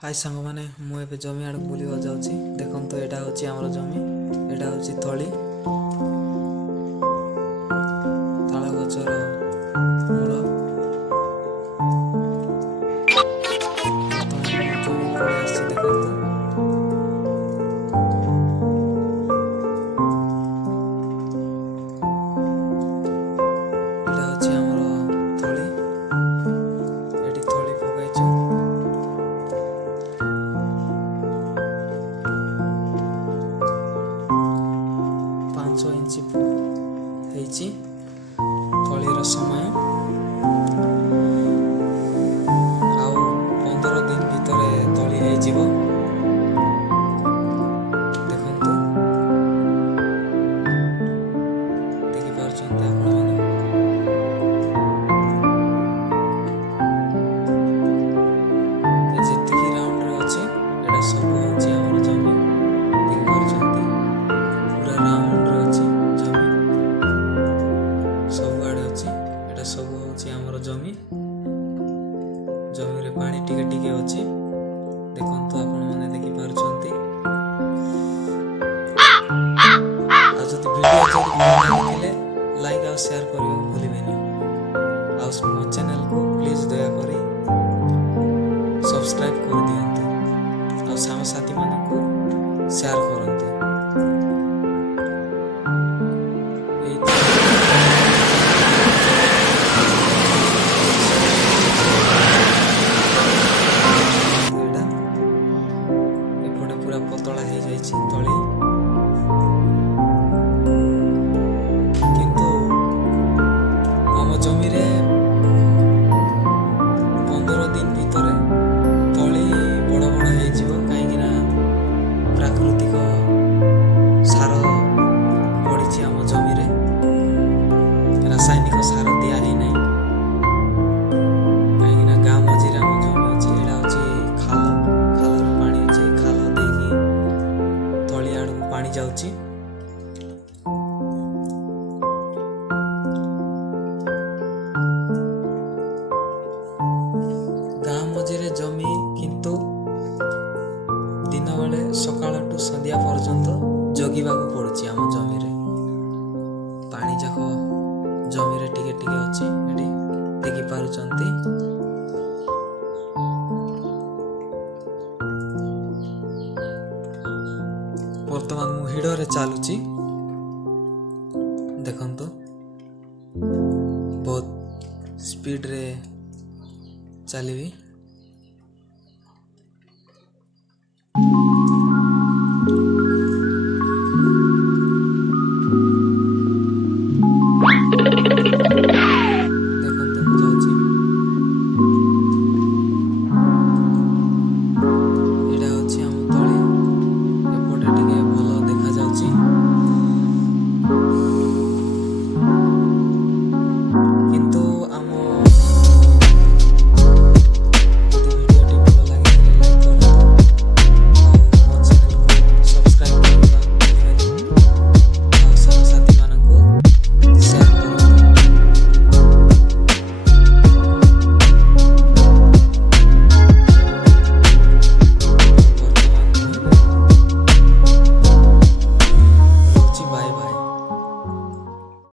हाय सांग मैंने मुझे जमी आड़ बुलवा जाऊँगी देखो तो यहाँ हूँ आम जमी यहाँ हूँ थली ताल गचर मूल जमी पड़े आसी देखो इंची थलीर समय आउ 15 दिन भितर थली हो देखो देखिपुं जी राउंड रे अच्छे एटा सब हूँ आम जमी देखिपुं पूरा राउंड रे अच्छे सबुआड़े अच्छी एटा सब हूँ आमर जमी जमी रे पानी टिके टिके अच्छी देखो आपण मैंने देखिपुं आज वीडियो लाइक और शेयर करने भूलें मो चैनल को प्लीज दयाकोरी सब्सक्राइब कर दियंतु और साम साथी मानकु शेयर करंतु। पूरा पतला हो जाए तली किंतु आम जमी 15 दिन भितर तली बड़ बड़ हो कहीं प्राकृतिक सार पड़ी आम जमी रासायनिक सार दिया ही नहीं कहीं गाँ मझे आम जमी अच्छी यहाँ हूँ खाल खालर पानी अच्छे खाल देकी तली आड़ पानी जाऊँगी गाँ मझे जमी किंतु दिन बेले सकाळ टू संध्या पर्यंत जगिबा को पड़ुछि आम जमी रे पानी जाक जमी रे टिके टिके अछि एठी देखि पारुचंती वर्तमान मु हिड़ रे चालुछि देखंतु बहुत स्पीड रे चलबी।